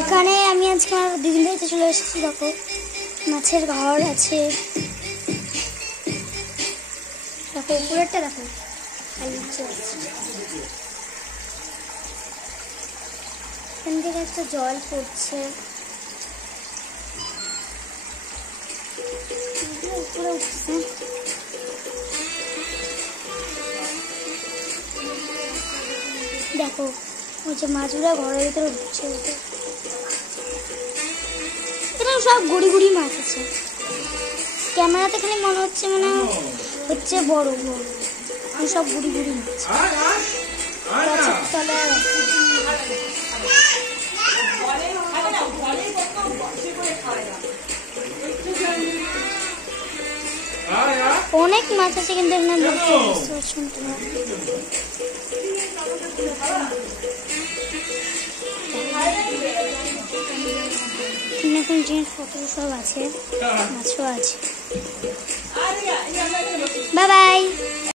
এখানে আমি আজকে আমার দিদির বাড়িতে চলে এসেছি। দেখো মাছের ঘর আছে, দেখো উপরেরটা দেখো খালি এখান থেকে একটা জল পড়ছে, উপরে উঠছে। দেখো ওই যে মাছগুলো ঘরের ভিতরে উঠছে, এখানে সব গুড়ি গুড়ি মাছ আছে। ক্যামেরাতে খালি মনে হচ্ছে হচ্ছে বড় বড়, সব গুড়ি গুড়ি মাছ। গাছের তলায় অনেক মাছ আছে, কিন্তু এখানে নতুন জিনিসপত্র সব আছে, মাছও আছে। Bye bye.